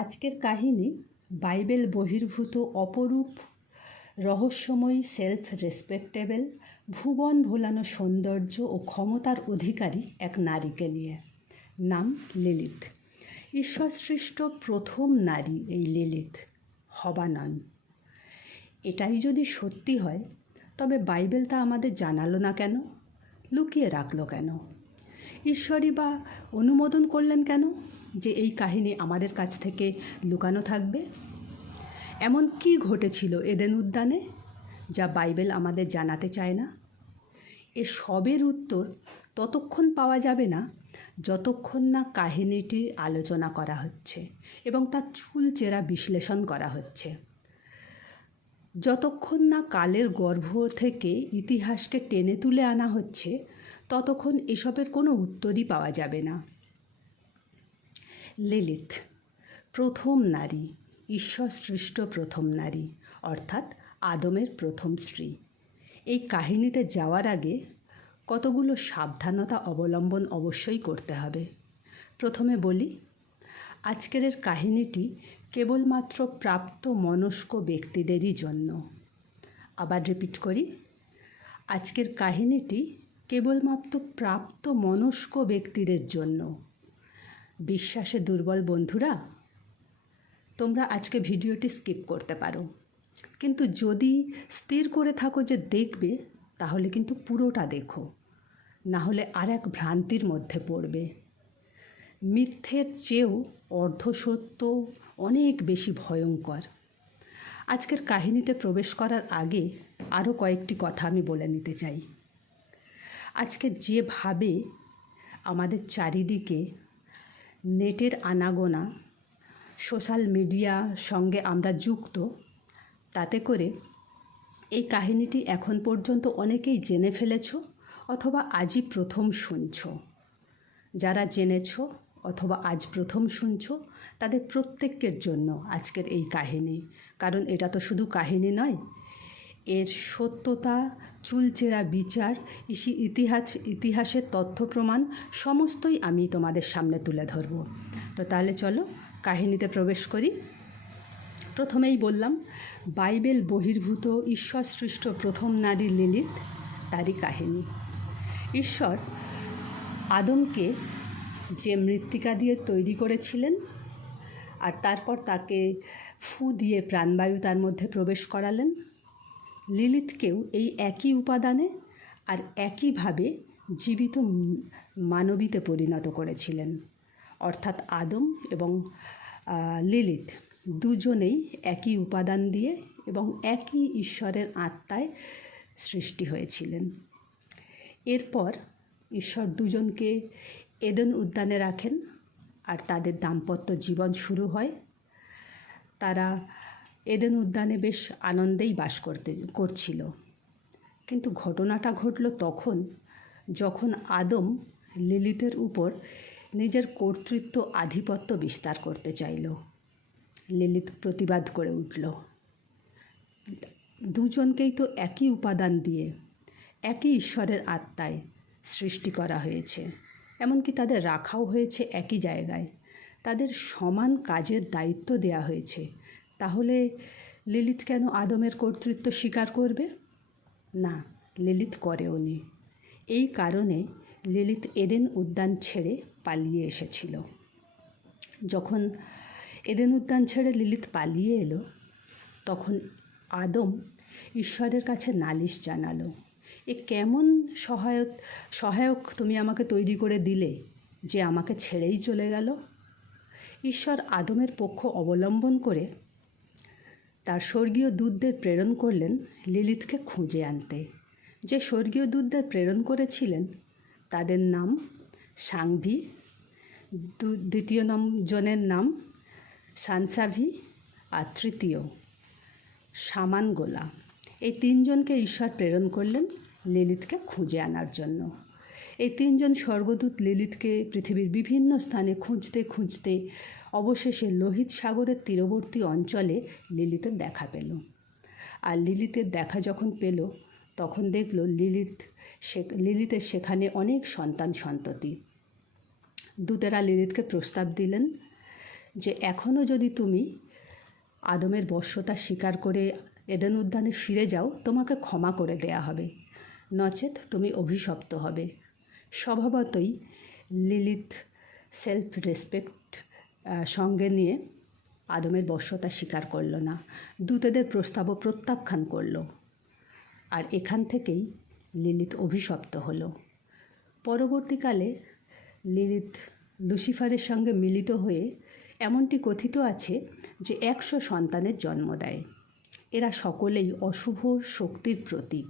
আজকের কাহিনী বাইবেল বহির্ভূত অপরূপ রহস্যময়ী সেলফ রেসপেক্টেবল ভুবন ভোলানো সৌন্দর্য ও ক্ষমতার অধিকারী এক নারীকে নিয়ে। নাম লিলিথ। ঈশ্বরসৃষ্ট প্রথম নারী এই লিলিথ, হবা নন। এটাই যদি সত্যি হয় তবে বাইবেল তা আমাদের জানালো না কেন, লুকিয়ে রাখলো কেন? ঈশ্বরই বা অনুমোদন করলেন কেন যে এই কাহিনী আমাদের কাছ থেকে লুকানো থাকবে? এমন কি ঘটেছিল এডেন উদ্যানে যা বাইবেল আমাদের জানাতে চায় না? এ সবের উত্তর ততক্ষণ পাওয়া যাবে না যতক্ষণ না কাহিনীটির আলোচনা করা হচ্ছে এবং তার চুলচেরা বিশ্লেষণ করা হচ্ছে। যতক্ষণ না কালের গর্ভ থেকে ইতিহাসকে টেনে তুলে আনা হচ্ছে ততক্ষণ এসবের কোনো উত্তরই পাওয়া যাবে না। লিলিথ, প্রথম নারী, ঈশ্বর সৃষ্ট প্রথম নারী, অর্থাৎ আদমের প্রথম স্ত্রী। এই কাহিনীতে যাওয়ার আগে কতগুলো সাবধানতা অবলম্বন অবশ্যই করতে হবে। প্রথমে বলি, আজকের কাহিনীটি কেবলমাত্র প্রাপ্ত মনস্ক ব্যক্তিদেরই জন্য। আবার রিপিট করি, আজকের কাহিনীটি কেবলমাত্র প্রাপ্ত মনস্ক ব্যক্তিদের জন্য। বিশ্বাসে দুর্বল বন্ধুরা, তোমরা আজকে ভিডিওটি স্কিপ করতে পারো, কিন্তু যদি স্থির করে থাকো যে দেখবে তাহলে কিন্তু পুরোটা দেখো, না হলে আর এক ভ্রান্তির মধ্যে পড়বে। মিথ্যের চেয়েও অর্ধসত্য অনেক বেশি ভয়ঙ্কর। আজকের কাহিনীতে প্রবেশ করার আগে আরও কয়েকটি কথা আমি বলে নিতে চাই। আজকে যেভাবে আমাদের চারিদিকে নেটের আনাগোনা, সোশ্যাল মিডিয়ার সঙ্গে আমরা যুক্ত, তাতে করে এই কাহিনীটি এখন পর্যন্ত অনেকেই জেনে ফেলেছ অথবা আজই প্রথম শুনছ। যারা জেনেছ অথবা আজ প্রথম শুনছ তাদের প্রত্যেকের জন্য আজকের এই কাহিনী, কারণ এটা তো শুধু কাহিনী নয়, এর সত্যতা, চুলচেরা বিচার, ইতিহাসের তথ্য প্রমাণ সমস্তই আমি তোমাদের সামনে তুলে ধরব। তো তাহলে চলো কাহিনীতে প্রবেশ করি। প্রথমেই বললাম, বাইবেল বহির্ভূত ঈশ্বর সৃষ্ট প্রথম নারী লিলিথ, তারই কাহিনী। ঈশ্বর আদমকে যে মৃত্তিকা দিয়ে তৈরি করেছিলেন আর তারপর তাকে ফু দিয়ে প্রাণবায়ু তার মধ্যে প্রবেশ করালেন, লিলিথকেও এই একই উপাদানে আর একইভাবে জীবিত মানবীতে পরিণত করেছিলেন। অর্থাৎ আদম এবং লিলিথ দুজনেই একই উপাদান দিয়ে এবং একই ঈশ্বরের আত্মায় সৃষ্টি হয়েছিলেন। এরপর ঈশ্বর দুজনকে এডেন উদ্যানে রাখেন আর তাদের দাম্পত্য জীবন শুরু হয়। তারা এডেন উদ্যানে বেশ আনন্দেই বাস করছিল। কিন্তু ঘটনাটা ঘটল তখন যখন আদম লিলিথের উপর নিজের কর্তৃত্ব আধিপত্য বিস্তার করতে চাইল। লিলিথ প্রতিবাদ করে উঠল, দুজনকেই তো একই উপাদান দিয়ে একই ঈশ্বরের আত্মায় সৃষ্টি করা হয়েছে, এমনকি তাদের রাখাও হয়েছে একই জায়গায়, তাদের সমান কাজের দায়িত্ব দেয়া হয়েছে। তাহলে লিলিথ কেন আদমের কর্তৃত্ব স্বীকার করবে না? লিলিথ করেওনি। এই কারণে লিলিথ এডেন উদ্যান ছেড়ে পালিয়ে এসেছিল। যখন এডেন উদ্যান ছেড়ে লিলিথ পালিয়ে এলো তখন আদম ঈশ্বরের কাছে নালিশ জানালো, এ কেমন সহায়ক তুমি আমাকে তৈরি করে দিলে যে আমাকে ছেড়েই চলে গেল? ঈশ্বর আদমের পক্ষ অবলম্বন করে তার স্বর্গীয় দূতদের প্রেরণ করলেন লিলিথকে খুঁজে আনতে। যে স্বর্গীয় দূতদের প্রেরণ করেছিলেন তাদের নাম সাংভি, দ্বিতীয় জনের নাম সানসাভি আর তৃতীয় সামানগোলা। এই তিনজনকে ঈশ্বর প্রেরণ করলেন লিলিথকে খুঁজে আনার জন্য। এই তিনজন স্বর্গদূত লিলিথকে পৃথিবীর বিভিন্ন স্থানে খুঁজতে খুঁজতে অবশেষে লোহিত সাগরের তীরবর্তী অঞ্চলে লিলিথের দেখা পেল। আর লিলিথের দেখা যখন পেল তখন দেখল লিলিথের সেখানে অনেক সন্তান সন্ততি। দূতেরা লিলিথকে প্রস্তাব দিলেন যে এখনও যদি তুমি আদমের বশ্যতা স্বীকার করে এডেন উদ্যানে ফিরে যাও, তোমাকে ক্ষমা করে দেয়া হবে, নচেত তুমি অভিশপ্ত হবে। স্বভাবতই লিলিথ সেলফ রেসপেক্ট সঙ্গে নিয়ে আদমের বশ্যতা স্বীকার করল না, দূতেদের প্রস্তাবও প্রত্যাখ্যান করল। আর এখান থেকেই লিলিথ অভিশপ্ত হলো। পরবর্তীকালে লিলিথ লুসিফারের সঙ্গে মিলিত হয়ে এমনটি কথিত আছে যে 100 সন্তানের জন্ম দেয়। এরা সকলেই অশুভ শক্তির প্রতীক।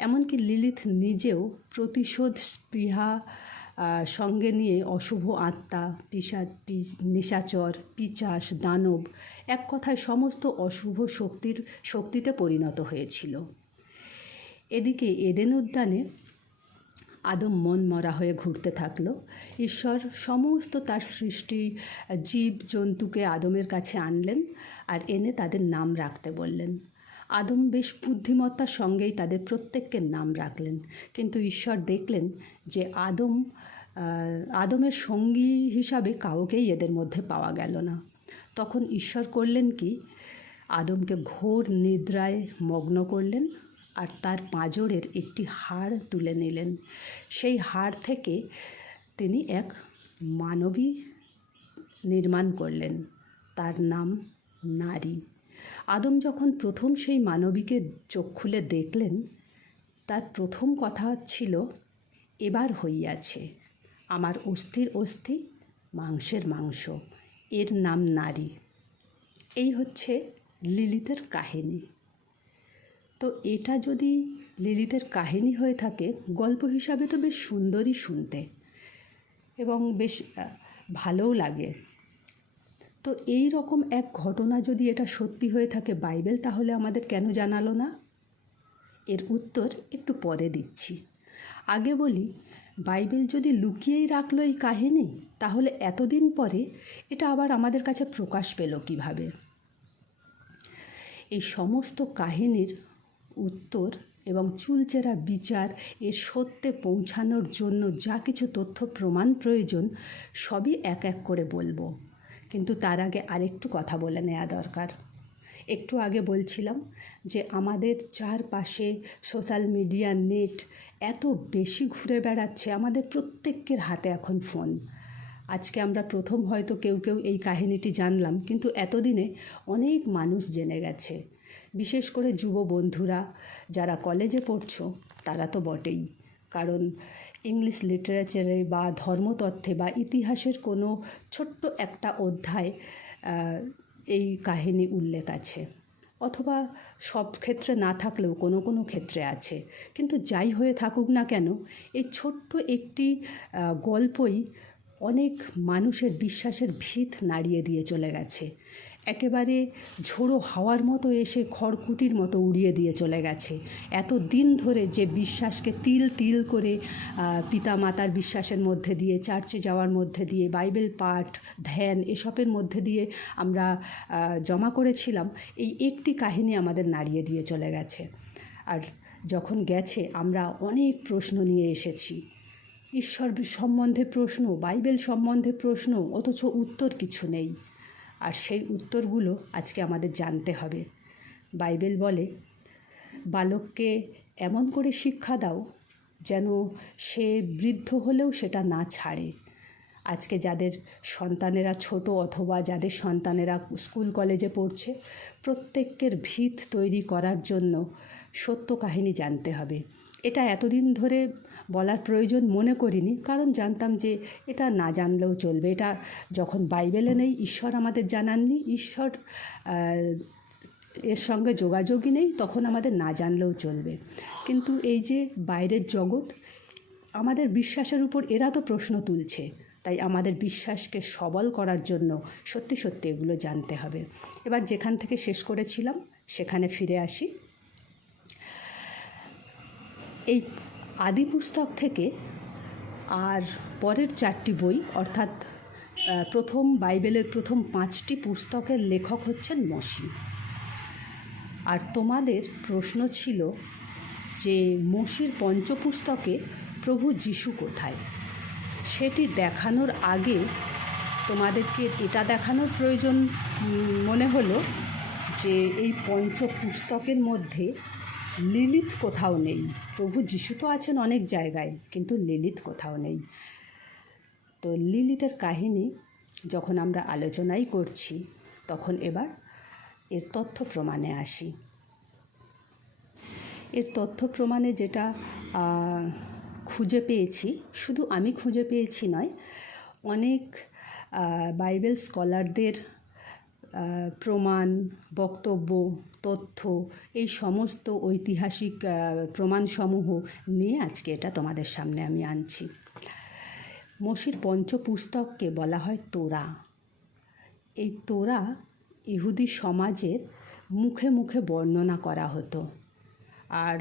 এমনকি লিলিথ নিজেও প্রতিশোধ স্পৃহা সঙ্গে নিয়ে অশুভ আত্মা, নিশাচর, পিশাচ, দানব, এক কথায় সমস্ত অশুভ শক্তিতে পরিণত হয়েছিল। এদিকে এডেন উদ্যানে আদম মন মরা হয়ে ঘুরতে থাকলো। ঈশ্বর সমস্ত তার সৃষ্টি জীব জন্তুকে আদমের কাছে আনলেন আর এনে তাদের নাম রাখতে বললেন। আদম বেশ বুদ্ধিমত্তার সঙ্গেই তাদের প্রত্যেককে নাম রাখলেন, কিন্তু ঈশ্বর দেখলেন যে আদমের সঙ্গী হিসাবে কাউকেই এদের মধ্যে পাওয়া গেল না। তখন ঈশ্বর করলেন কি, আদমকে ঘোর নিদ্রায় মগ্ন করলেন আর তার পাঁজরের একটি হাড় তুলে নিলেন। সেই হাড় থেকে তিনি এক মানবী নির্মাণ করলেন, তার নাম নারী। আদম যখন প্রথম সেই মানবীকে চোখ খুলে দেখলেন, তার প্রথম কথা ছিল, এবার হইয়াছে, আমার অস্থির অস্থি, মাংসের মাংস, এর নাম নারী। এই হচ্ছে লিলিথের কাহিনী। তো এটা যদি লিলিথের কাহিনী হয়ে থাকে, গল্প হিসাবে তো বেশ সুন্দরই শুনতে এবং বেশ ভালোও লাগে। তো এই রকম এক ঘটনা যদি এটা সত্যি হয়ে থাকে, বাইবেল তাহলে আমাদের কেন জানালো না? এর উত্তর একটু পরে দিচ্ছি। আগে বলি, বাইবেল যদি লুকিয়েই রাখলো এই কাহিনী, তাহলে এতদিন পরে এটা আবার আমাদের কাছে প্রকাশ পেল কিভাবে? এই সমস্ত কাহিনীর উত্তর এবং চুলচেরা বিচার, এর সত্যে পৌঁছানোর জন্য যা কিছু তথ্য প্রমাণ প্রয়োজন, সবই এক এক করে বলবো। কিন্তু তার আগে আরেকটু কথা বলে নেওয়া দরকার। একটু আগে বলছিলাম যে আমাদের চারপাশে সোশ্যাল মিডিয়া, নেট এত বেশি ঘুরে বেড়াচ্ছে, আমাদের প্রত্যেকের হাতে এখন ফোন। আজকে আমরা প্রথম হয়তো কেউ এই কাহিনীটি জানলাম, কিন্তু এতদিনে অনেক মানুষ জেনে গেছে। বিশেষ করে যুব বন্ধুরা যারা কলেজে পড়ছো, তারা তো বটেই, কারণ ইংলিশ লিটারেচারে বা ধর্মতত্ত্বে বা ইতিহাসের কোনো ছোট্ট একটা অধ্যায় এই কাহিনী উল্লেখ আছে, অথবা সব ক্ষেত্রে না থাকলেও কোনো ক্ষেত্রে আছে। কিন্তু যাই হয়ে থাকুক না কেন, এই ছোট্ট একটি গল্পই অনেক মানুষের বিশ্বাসের ভিত নাড়িয়ে দিয়ে চলে গেছে। একেবারে ঝোড়ো হাওয়ার মতো এসে খড়কুটির মতো উড়িয়ে দিয়ে চলে গেছে। এত দিন ধরে যে বিশ্বাসকে তিল তিল করে পিতা মাতার বিশ্বাসের মধ্যে দিয়ে, চার্চে যাওয়ার মধ্যে দিয়ে, বাইবেল পাঠ, ধ্যান এসবের মধ্যে দিয়ে আমরা জমা করেছিলাম, এই একটি কাহিনী আমাদের নাড়িয়ে দিয়ে চলে গেছে। আর যখন গেছে, আমরা অনেক প্রশ্ন নিয়ে এসেছি, ঈশ্বর সম্বন্ধে প্রশ্ন, বাইবেল সম্বন্ধে প্রশ্ন, অথচ উত্তর কিছু নেই। আর সেই উত্তরগুলো আজকে আমাদের জানতে হবে। বাইবেল বলে, বালককে এমন করে শিক্ষা দাও যেন সে বৃদ্ধ হলেও সেটা না ছাড়ে। আজকে যাদের সন্তানেরা ছোট অথবা যাদের সন্তানেরা স্কুল কলেজে পড়ছে, প্রত্যেকের ভিত তৈরি করার জন্য সত্য কাহিনী জানতে হবে। এটা এতদিন ধরে বলার প্রয়োজন মনে করিনি, কারণ জানতাম যে এটা না জানলেও চলবে। এটা যখন বাইবেলে নেই, ঈশ্বর আমাদের জানাননি, ঈশ্বর এর সঙ্গে যোগাযোগই নেই, তখন আমাদের না জানলেও চলবে। কিন্তু এই যে বাইরের জগৎ, আমাদের বিশ্বাসের উপর এরা তো প্রশ্ন তুলছে, তাই আমাদের বিশ্বাসকে সবল করার জন্য সত্যি সত্যি এগুলো জানতে হবে। এবার যেখান থেকে শেষ করেছিলাম সেখানে ফিরে আসি। এই আদি পুস্তক থেকে আর পরের 4টি বই, অর্থাৎ প্রথম বাইবেলের প্রথম 5টি পুস্তকের লেখক হচ্ছেন মশি। আর তোমাদের প্রশ্ন ছিল যে মশির পঞ্চপুস্তকে প্রভু যিশু কোথায়? সেটি দেখানোর আগে তোমাদেরকে এটা দেখানোর প্রয়োজন মনে হলো যে এই পঞ্চপুস্তকের মধ্যে লিলিত কোথাও নেই। প্রভু যিশু তো আছেন অনেক জায়গায়, কিন্তু লিলিত কোথাও নেই। তো লিলিতের কাহিনী যখন আমরা আলোচনাই করছি, তখন এবার এর তথ্য প্রমাণে আসি। এর তথ্য প্রমাণে যেটা খুঁজে পেয়েছি, শুধু আমি খুঁজে পেয়েছি নয়, অনেক বাইবেল স্কলারদের প্রমাণ, বক্তব্য, তথ্য, এই সমস্ত ঐতিহাসিক প্রমাণসমূহ নিয়ে আজকে এটা তোমাদের সামনে আমি আনছি। মোশির পঞ্চপুস্তককে বলা হয় তোরা। এই তোরা ইহুদি সমাজের মুখে মুখে বর্ণনা করা হতো। আর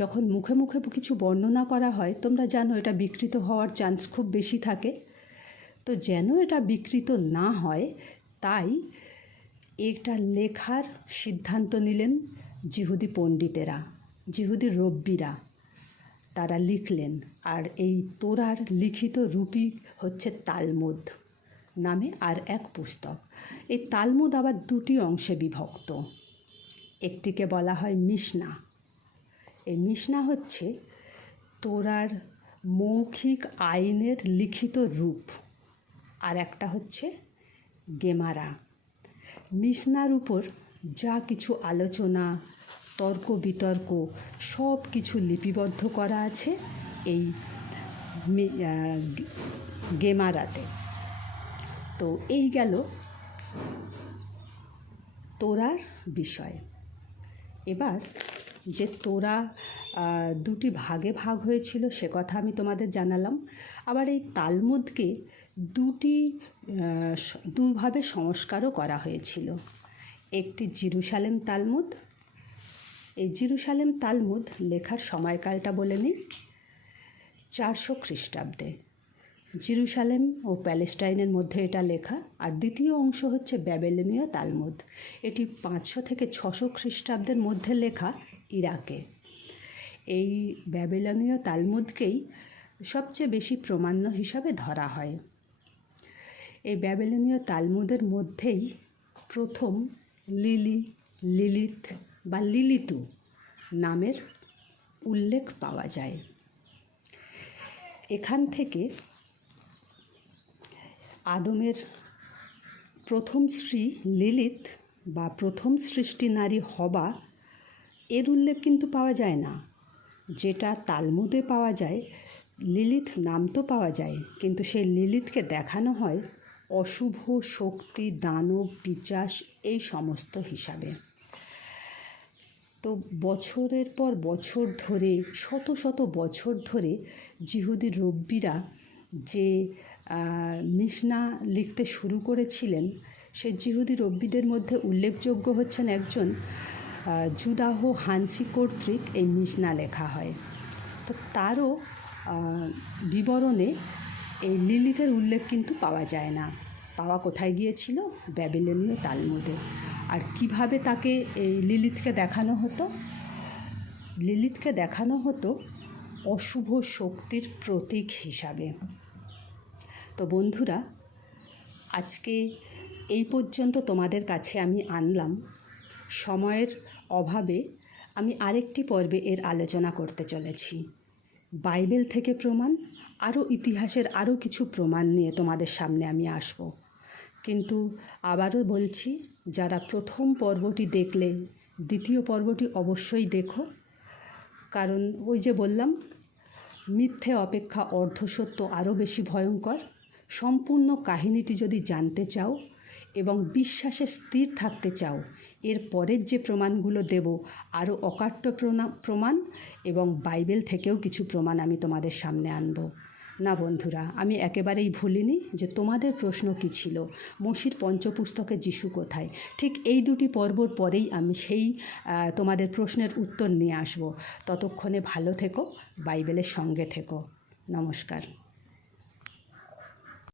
যখন মুখে মুখে কিছু বর্ণনা করা হয়, তোমরা জানো এটা বিকৃত হওয়ার চান্স খুব বেশি থাকে। তো যেন এটা বিকৃত না হয়, তাই এটা লেখার সিদ্ধান্ত নিলেন যিহুদি পণ্ডিতেরা, যিহুদি রব্বিরা। তারা লিখলেন। আর এই তোরার লিখিত রূপই হচ্ছে তালমুদ নামে আর এক পুস্তক। এই তালমুদ আবার দুটি অংশে বিভক্ত। একটিকে বলা হয় মিশনা। এই মিশনা হচ্ছে তোরার মৌখিক আইনের লিখিত রূপ, আর একটা হচ্ছে গেমারা। মিশনার উপর যা কিছু আলোচনা, তর্ক বিতর্ক সব কিছু লিপিবদ্ধ করা আছে এই গেমারাতে। তো এই গেল তোরার বিষয়। এবার যে তোরা দুটি ভাগে ভাগ হয়েছিল সে কথা আমি তোমাদের জানালাম। আবার এই তালমুদকে দুভাবে সংস্কারও করা হয়েছিল। একটি জেরুসালেম তালমুদ। এই জেরুসালেম তালমুদ লেখার সময়কালটা বলে নিই, 400 খ্রিস্টাব্দে। জেরুসালেম ও প্যালেস্টাইনের মধ্যে এটা লেখা। আর দ্বিতীয় অংশ হচ্ছে ব্যাবিলনীয় তালমুদ। এটি 500 থেকে 600 খ্রিস্টাব্দের মধ্যে লেখা ইরাকে। এই ব্যাবিলনীয় তালমুদকেই সবচেয়ে বেশি প্রমাণ্য হিসাবে ধরা হয়। এই ব্যাবিলনীয় তালমুদের মধ্যেই প্রথম লিলিত বা লিলিতু নামের উল্লেখ পাওয়া যায়। এখান থেকে আদমের প্রথম স্ত্রী লিলিত বা প্রথম সৃষ্টি নারী হবা, এর উল্লেখ কিন্তু পাওয়া যায় না। যেটা তালমুদে পাওয়া যায়, লিলিত নাম তো পাওয়া যায়, কিন্তু সেই লিলিতকে দেখানো হয় অশুভ শক্তি, দানব, পিশাচ এই সমস্ত হিসাবে। তো বছরের পর বছর ধরে, শত শত বছর ধরে যিহুদি রব্বিরা যে মিশনা লিখতে শুরু করেছিলেন, সেই যিহুদি রব্বিদের মধ্যে উল্লেখযোগ্য হচ্ছেন একজন জুদাহ হানসি কর্তৃক এই মিশনা লেখা হয়। তো তারও বিবরণে এই লিলিতের উল্লেখ কিন্তু পাওয়া যায় না। পাওয়া কোথায় গিয়েছিল? ব্যাবিলনীয় তালমুদে। আর কিভাবে তাকে এই লিলিতকে দেখানো হতো? লিলিতকে দেখানো হতো অশুভ শক্তির প্রতীক হিসাবে। তো বন্ধুরা, আজকে এই পর্যন্ত তোমাদের কাছে আমি আনলাম। সময়ের অভাবে আমি আরেকটি পর্বে এর আলোচনা করতে চলেছি। বাইবেল থেকে প্রমাণ, আরও ইতিহাসের আরও কিছু প্রমাণ নিয়ে তোমাদের সামনে আমি আসব। কিন্তু আবারও বলছি, যারা প্রথম পর্বটি দেখলে দ্বিতীয় পর্বটি অবশ্যই দেখো। কারণ ওই যে বললাম, মিথ্যে অপেক্ষা অর্ধসত্য আরও বেশি ভয়ঙ্কর। সম্পূর্ণ কাহিনীটি যদি জানতে চাও এবং বিশ্বাসে স্থির থাকতে চাও, এর পরের যে প্রমাণগুলো দেব আরও অকাট্য প্রমাণ এবং বাইবেল থেকেও কিছু প্রমাণ আমি তোমাদের সামনে আনব। না বন্ধুরা, আমি একেবারেই ভুলিনি যে তোমাদের প্রশ্ন কী ছিল, মোশির পঞ্চপুস্তকে যিশু কোথায়। ঠিক এই দুটি পর্বর পরেই আমি সেই তোমাদের প্রশ্নের উত্তর নিয়ে আসব। ততক্ষণে ভালো থেকো, বাইবেলের সঙ্গে থেকো। নমস্কার।